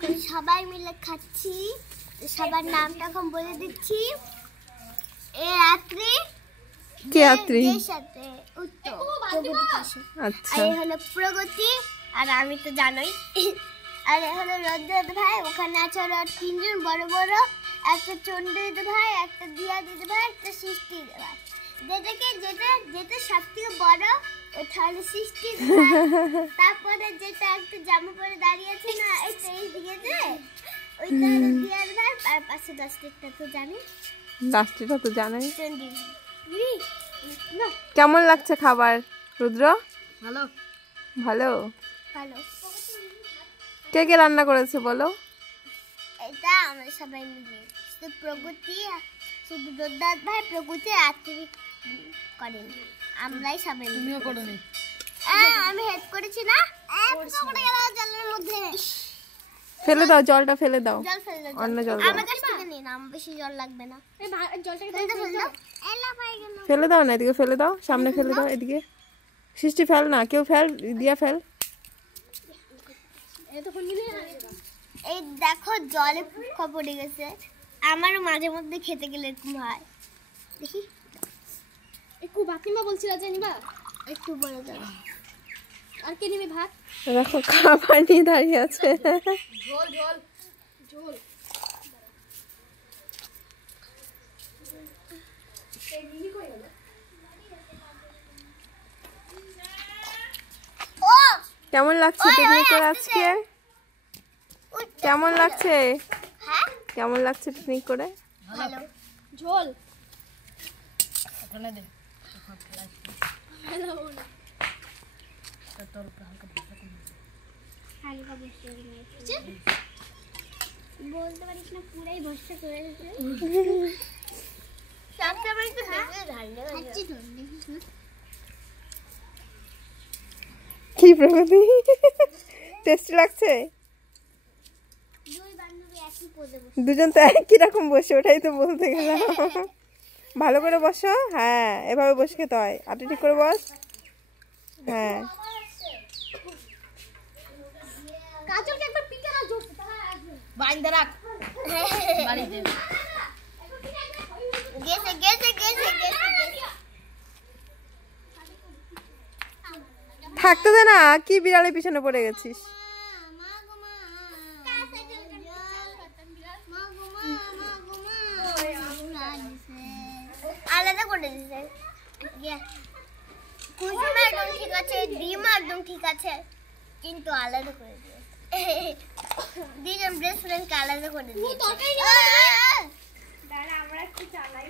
এখন সবাই মিলে খাচ্ছি। সবার নামটা এখন বলে দিচ্ছি। এ রাত্রি কে রাত্রি? সাথে উত্তর প্রগতি পাশে। আচ্ছা, আর এই হলো প্রগতি, আর আমি তো জানোই। আর এই হলো রোদ্র ভাই, ওখানে আছে ওরা তিনজন বড় বড়, একটা চন্দ্রিত ভাই, একটা দিয়া দিদি ভাই, একটা সৃষ্টি ভাই। যেটা সব থেকে বড় ওটা হলো সৃষ্টি ভাই। তারপরে যেটা একটা জামা পরে দাঁড়িয়ে আছে না, এই দিকে ওইটা হলো দিয়ার ভাই। আর পাশে 10 লিটারটা তো জানি, লাস্টটা তো জানাই। চন্দ্রি কেমন লাগছে খাবার রুদ্র? ভালো ভালো। ভালো। কে কে রান্না করেছে বলো? এটা আমরা সবাই মিলে, শুধু প্রগতি, শুধু রোদ্দার ভাই প্রগতি রাত্রি করেন, আমরাই সবাই। তুমিও করো নি? আমি হেল্প করেছি না। পড়ে গেল জলের মধ্যে। ফেলে দাও, জলটা ফেলে দাও। জল ফেলে দাও, অন্য জল দাও। আমার কাছ থেকে নিন, আমার বেশি জল লাগবে না। জলটাকে ফেলে দাও। এলা পাই গেল। ফেলে দাও না, এদিকে ফেলে দাও, সামনে ফেলে দাও, এদিকে। সৃষ্টি ফেল না, কেউ ফেল, দিয়া ফেল। এই দেখো জলে ফুটকা পড়ে গেছে। আমারও মাঝে মধ্যে খেতে গেলে এরকম হয়। দেখি একটু ভাত নিবা বলছিল, যে নিবা একটু বলে দাও। আর কে নিবে ভাত? দেখো খাবার নিয়ে দাঁড়িয়ে আছে। ঝোল ঝোল ঝোল। কেমন লাগছে পিকনিক করে আজকে? কেমন লাগছে? হ্যাঁ কেমন লাগছে পিকনিক করে? ভালো। ঝোল ওখানে দে। হ্যালো বল। হালকা বসে নিয়েছে। বলতে পারিস না, পুরাই বসে করে দিয়েছে। সবসময় একটু দেখে ঢাললে খাচ্ছি তো, দেখিস না? কি প্রগতি, টেস্টি লাগছে? দুই বান্ধবী একই পোজে বসে। দুজন তো একই রকম বসে, ওটাই তো বলতে গেলাম। ভালো করে বসো। হ্যাঁ, এভাবে বসে খেতে হয়। আটা ঠিক করে বস। হ্যাঁ, কাজলকে একবার পিঠে না জোরছে, তাহলে আসবে। বাইন্দা রাখ বাড়িতে। গেছে গেছে গেছে গেছে গেছে। থাকতে দে না, কি বিড়ালের পিছনে পড়ে গেছিস? আলাদা করে দিছে। কুসুম একদম ঠিক আছে, ডিম একদম ঠিক আছে, কিন্তু আলাদা করে দিয়েছে। দুজন বেস্ট ফ্রেন্ডকে আলাদা করে দিয়েছে। দাঁড়া আমরা একটু চালাই।